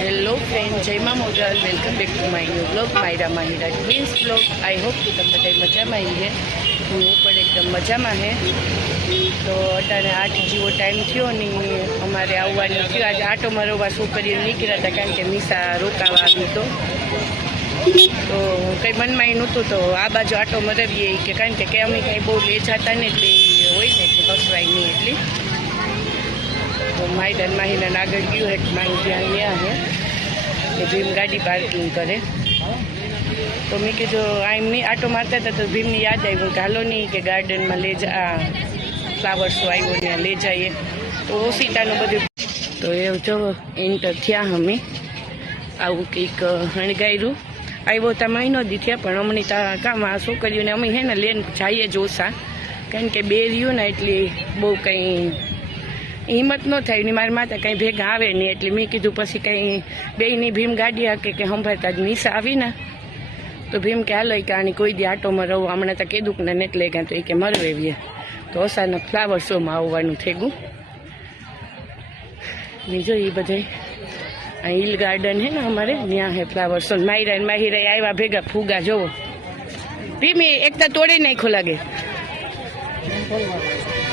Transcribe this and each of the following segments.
Hello friend, જય મા Mogal. Welcome back to my new blog, Myra Mahira twins blog. I hope કે તમે બધા મજામાં આવી છે. હું પણ એકદમ મજામાં હે. તો અત્યારે 8 જેવો ટાઈમ થયો ને અમારે આવવાનું થયું. આજે આટો મારવા છોકરીઓ નીકળ્યા હતા કારણ કે નિશા રોકાવા આવી તો કંઈ મનમાં નહોતું. તો આ બાજુ આટો મરવીએ કે કારણ કે અમે કાંઈ બહુ લે જતા ને એટલે હોય ને એટલે હસવાય નહીં એટલી. તો માહિદાન માહિદાન આગળ ગયું હે મારી ધ્યાન ત્યાં હે કે ભીમ ગાડી પાર્કિંગ કરે. તો મેં કીધું આમ નહીં આટો મારતા હતા તો ભીમની યાદ આવી કે હાલો નહીં કે ગાર્ડનમાં લઈ જા, ફ્લાવર શો આવ્યો ને લઈ જઈએ. તો ઓશિતાનું બધું તો એવું જો એન્ટર થયા અમે. આવું કંઈક હણગાયરું આવ્યો ત્યાં મહિનો દી થયા પણ હમણાં ત્યાં કામ આ છોકરીઓને અમે હે ને લઈને જઈએ જ ઓછા કારણ કે બે રહ્યું ને એટલે બહુ કંઈ હિંમત ન થાય ને મારી માતા કંઈ ભેગા આવે નહીં એટલે મેં કીધું પછી કંઈ બેયની ભીમ ગાડી હાકે કે સંભાળતા જ નિશા આવી ને તો ભીમ કે હાલો કે આની કોઈ દી આટોમાં રહું હમણાં તો કીધું કે ને એટલે ગયા તો એ કે મરવેવીએ. તો અચાનક ફ્લાવર શોમાં આવવાનું થઈ ગયું. બીજો એ બધા આ હિલ ગાર્ડન હે ને અમારે ત્યાં હે ફ્લાવર શો. માહિરા ને માહિરા આવ્યા ભેગા ફુગા જોવો. ભીમ એકતા તોડી નાખ્યો લાગે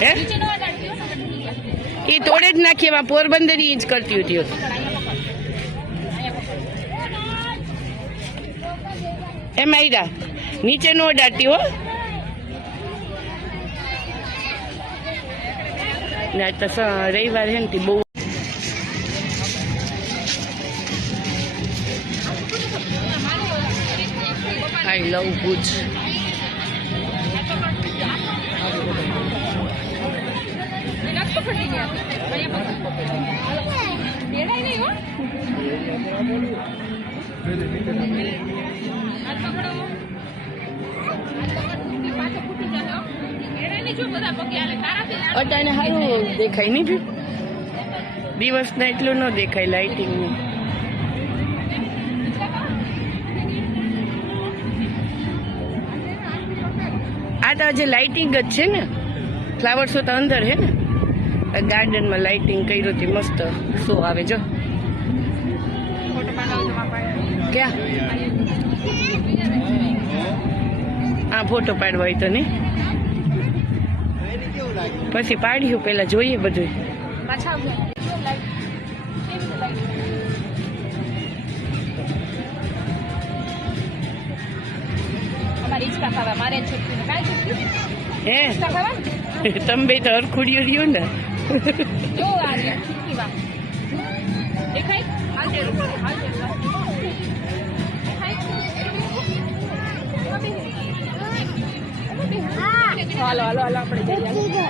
હે એ તોડે જ નાખી. એમાં પોરબંદર જ કરતી હતી. એ માયરા નીચે નો અડાડતી હો ને. તો રવિવાર હે ને બહુ આઈ લવ ભુજ. અટાણે સારું દેખાય નહીં ભી દિવસના એટલું ન દેખાય લાઇટિંગનું. આ તો જે લાઇટિંગ જ છે ને ફ્લાવર શો તો અંદર હે ને ગાર્ડનમાં લાઇટિંગ કર્યું હતી મસ્ત શો આવે જો. ક્યાં હા ફોટો પાડવા હોય તો નહીં પછી પાડ્યું પેલા જોઈએ બધું. હે તમે બે તો હરખુડિયો રહ્યો ને. હાલો હાલો હાલો આપણે જઈએ.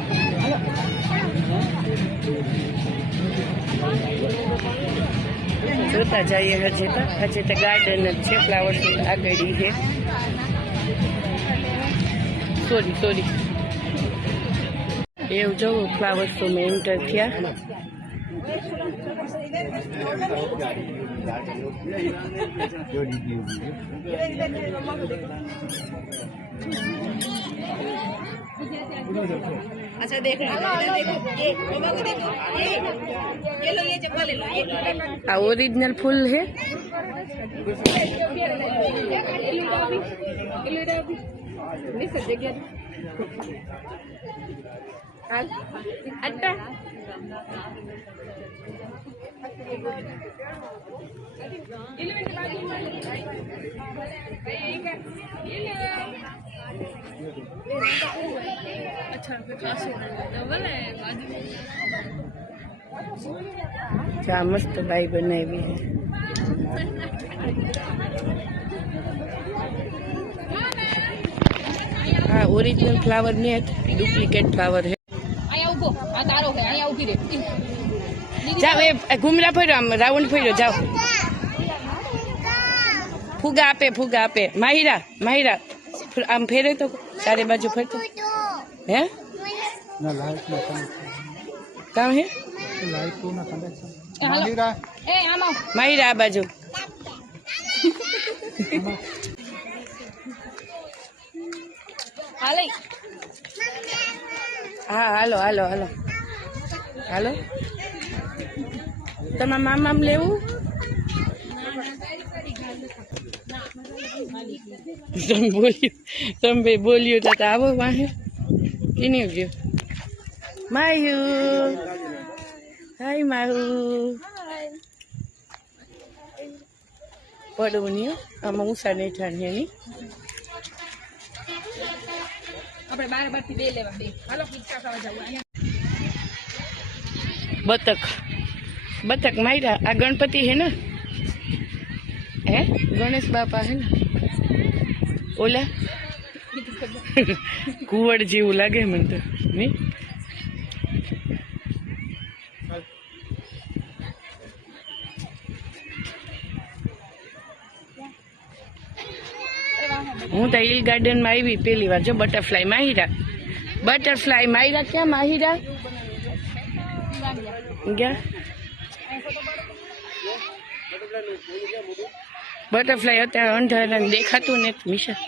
જોતા જઈએ. હજી તો ગાર્ડન જ છે ફ્લાવર શો આગળ છે. સોરી એવું જવું ફ્લાવર શો મેં એન્ટર થયા. अच्छा देख આ ઓરિજિનલ ફૂલ है. अच्छा मस्त बाई बनावी है. हाँ ओरिजिनल फ्लावर नहीं है, डुप्लीकेट फ्लावर है. जाओ घूमरा फरो आम राउंड फरो जाओ. फुगा आपे माहिरा आम फेरे तो सारे बाजू फरतो है काम है. माहिरा आ बाजू हाँ हालो हालो हालो હાલો તમારા મામામ લેવું તમે બોલ્યું તો આવો વાહે એની ગયો માયુ. હાય માયુ. પડવું નહીં આમાં ઊંસા નહીં ઠાણ એની. બતક બતક માયરા. આ ગણપતિ હે ને, હે ગણેશ બાપા હે ને, ઓલા કુવડ જેવું લાગે મને તો નહીં. હું તો હિલ ગાર્ડન માં આવી પેલી વાર. જો બટરફ્લાય માહિરા, બટરફ્લાય માહિરા. ક્યાં માહિરા ગયા? બટરફ્લાય અત્યારે અંધારા દેખાતું ને મિશા.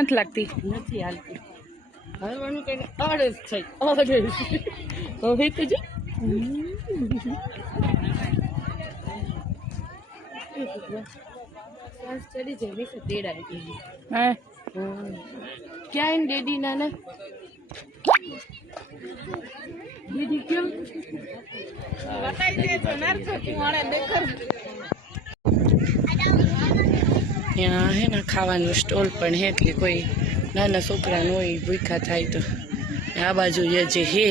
નથી લાગતી, નથી હાલતી. હરવાનું કઈ અડસ થઈ અડસ હવે તો જો ચડી જાય વિશે તેડાય. હા ક્યાં ડેડી નાના દીદી કેમ यहाँ है ना खाવાનું સ્ટોલ પણ હે કે કોઈ નાના છોકરાનું હોય ભૂખા થાય તો આ બાજુ જે હે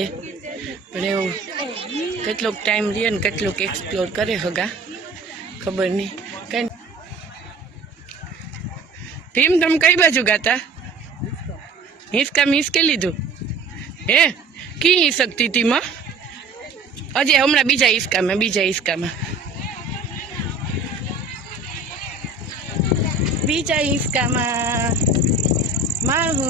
પણ એવું કેટલોક ટાઈમ લે ને કેટલોક એક્સપ્લોર કરે હગા ખબર નહીં. કઈ ભીમ તમે કઈ બાજુ ગાતા? હિંચકા મિસ કે લીધું હે? કી હિંચકતી હતી માં અજય હમણાં બીજા હિંચકામાં બીજા હિંચકામાં માહુ.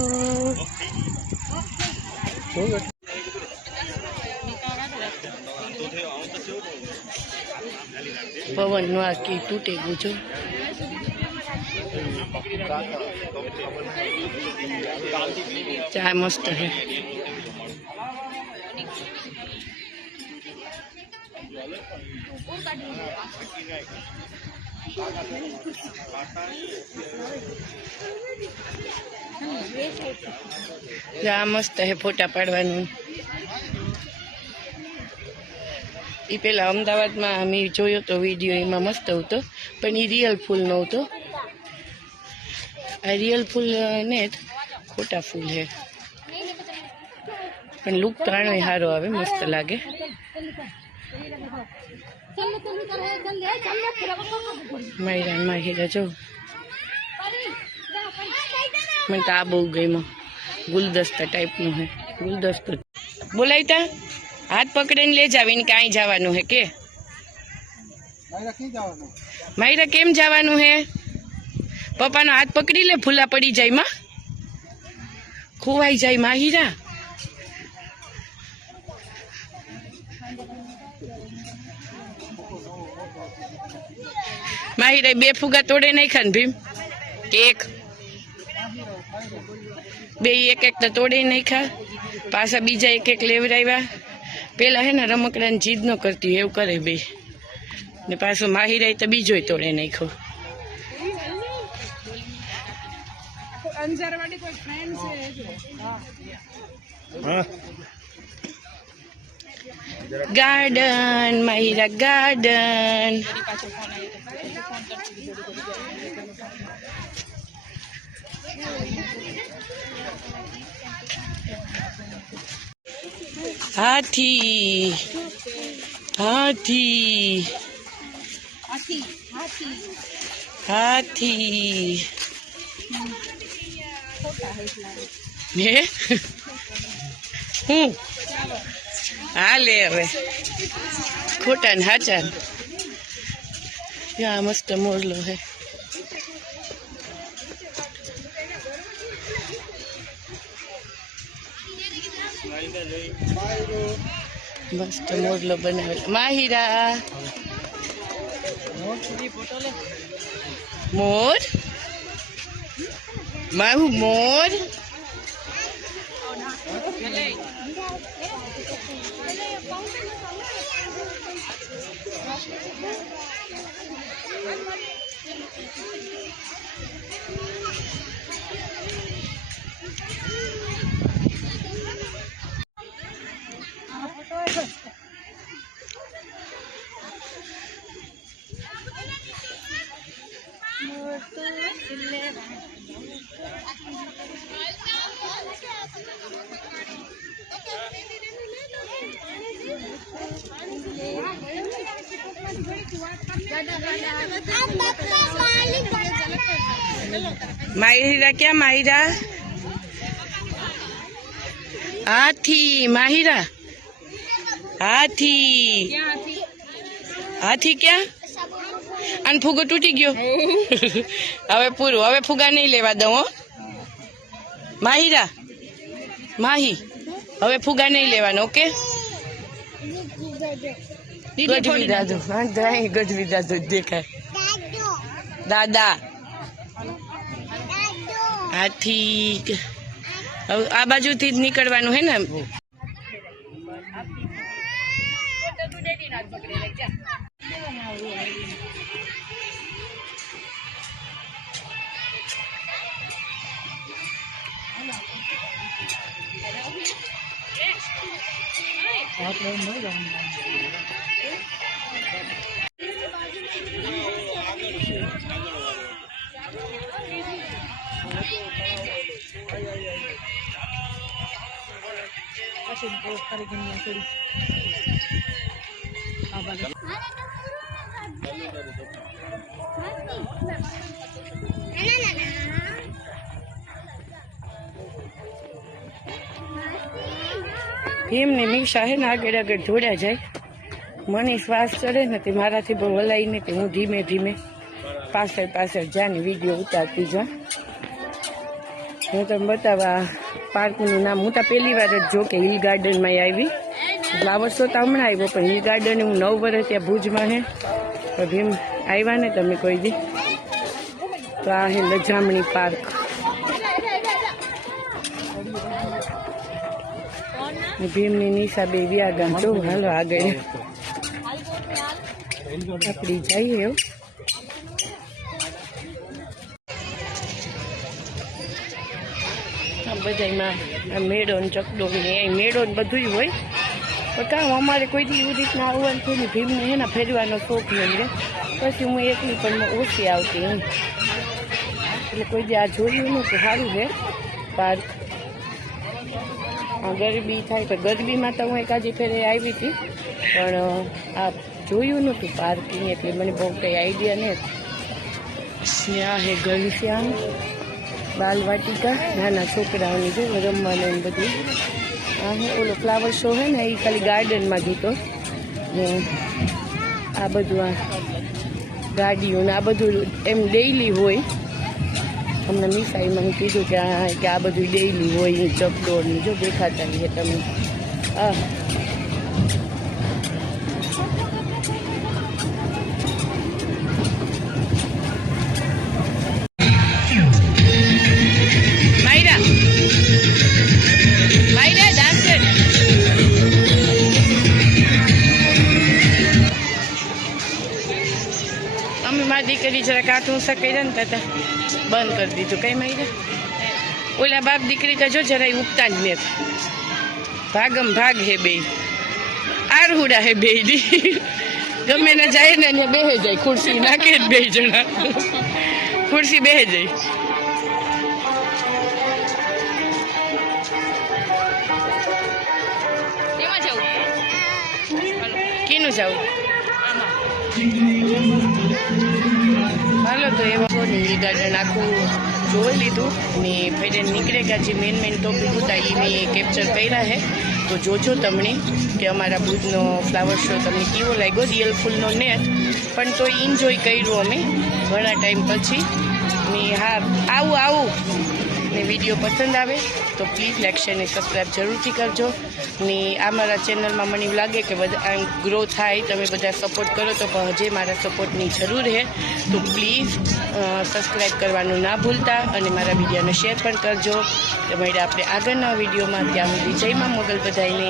પવન નું આખી તૂટે ગયું છો. ચા મસ્ત હે. જા મસ્ત હે ફોટા પાડવાનું. એ પેલા અમદાવાદમાં મેં જોયો તો વિડીયો, એમાં મસ્ત હતો પણ એ રિયલ ફૂલ નહોતો. આ રિયલ ફૂલ ને ખોટા ફૂલ હે પણ લુક તો આનો સારો આવે, મસ્ત લાગે. માયરા માહિરા જો મને તો આ બહુ ગમ્યું. ગુલદસ્તા ટાઈપનું હે ગુલદસ્તો. બોલાયતા હાથ પકડીને લે જાવીને કાંઈ જવાનું હે કે? માયરા કેમ જવાનું હે? પપ્પાનો હાથ પકડી લે, ફૂલા પડી જાય માં, ખોવાઈ જાય માહિરા. માહિરા 2 ફુગા તોડે નાખ્યા ને ભીમ, એક બે એક તો તોડે નાખ્યા, પાછા બીજા એક લેવરાવ્યા. પેલા હે ને રમકડાની જીદ ન કરતી એવું કરે બે ને પાછો માહિરાય તો બીજોય તોડે નાખ્યો. Garden Mahira garden. હાથી હાથી હાથી હે હું હાલે હવે ખોટા ને હાચા. ત્યાં મસ્ત મોરલો હે. મસ્ત મોરલો બનાવેલો. માહિરા મોર માહુ મોર माहिरा क्या माहिरा हाथी माहिरा हाथी हाथी क्या અને ફુગો તૂટી ગયો હવે પૂરું હવે ફુગા નહીં લેવા દઉં હો માહિરા માહી હવે ફુગા નહીં લેવાનો ઓકે ગઢવી દાદુ ગઢવી દાદુ દેખાય દાદા હાથી હવે આ બાજુથી જ નીકળવાનું હે ને એમને મીશા હે ને આગળ આગળ જોડ્યા જાય મને શ્વાસ ચડે ને તે મારાથી બહુ હલાઈ ને તે હું ધીમે ધીમે પાછળ પાછળ જાની વિડીયો ઉતારતી જા હું તમને બતાવવા પાર્કનું નામ હું તો પહેલી વાર જ જો કે હિલ ગાર્ડનમાં આવી ફ્લાવર શો તો હમણાં આવ્યો પણ હિલ ગાર્ડન હું 9 વર્ષ ત્યાં ભુજમાં હે તો ભીમ આવ્યા ને તમે કોઈ દી તો આ હે લજામણી પાર્ક ભીમની નિશા બે વ્યાગામ જો હાલો આગળ આપણી જઈએ એવું બધામાં મેળો ને ચકડો ને મેળો ને બધું હોય પણ કામ અમારે કોઈ દી એવી રીતના આવવાનું થયું ને ભીમને હે ને ફેરવાનો શોખ નહીં રહે પછી હું એકલી પણ ઓછી આવતી એમ એટલે કોઈ દી આ જોયું ને તો સારું છે પાર્ક ગરબી થાય પણ ગરબીમાં તો હું એકાદી ફેરે આવી હતી પણ આ જોયું નહોતું પાર્કિંગ એટલે મને બહુ કંઈ આઈડિયા નહીં આ હે ઘનશ્યામ બાલવાટિકા નાના છોકરાઓની જો રમવાનું ને બધું આ હું ઓલો ફ્લાવર શો હે ને એ ખાલી ગાર્ડનમાં જતો ને આ બધું આ ગાડીઓ ને આ બધું એમ ડેઈલી હોય હમણાં મિસાઈ મને કીધું કે આ બધું ડેઈલી હોય ચકડોળની જો દેખાતા છે તમે આ દીકરી જરા કાઢું કર્યા ને તતા બંધ કરી દીધું કઈ માર્યા ઓલા બાપ દીકરી તો જો જરાય ઉગતા જ ને ભાગમ ભાગ હે બે આરહુડા હે બે દી ગમે ને જાય ને અહીંયા બેહે જાય ખુરશી નાખે જ બે જણા ખુરશી બેહે જાય એમાં જવું કીનું જવું હાલો તો એવા હિલ ગાર્ડન આખું જોઈ લીધું ને ફરી નીકળે ગયા જે મેન ટોપિક હતા એ મેં કેપ્ચર કર્યા છે તો જોજો તમને કે અમારા ભુજનો ફ્લાવર શો તમને કેવો લાગ્યો રિયલ ફૂલનો નેટ પણ તો એન્જોય કર્યું અમે ઘણા ટાઈમ પછી ને હા આવું ને વિડીયો પસંદ આવે તો પ્લીઝ લાઈક શેર ને સબસ્ક્રાઈબ જરૂરથી કરજો ને આ મારા ચેનલમાં મને એવું લાગે કે બધા ગ્રો થાય, તમે બધા સપોર્ટ કરો તો પણ હજે મારા સપોર્ટની જરૂર છે, તો પ્લીઝ સબસ્ક્રાઈબ કરવાનું ના ભૂલતા અને મારા વિડીયોને શેર પણ કરજો. તો મળ્યા આપણે આગળના વિડીયોમાં. ત્યાં સુધી જય માં મોગલ બધાઈને.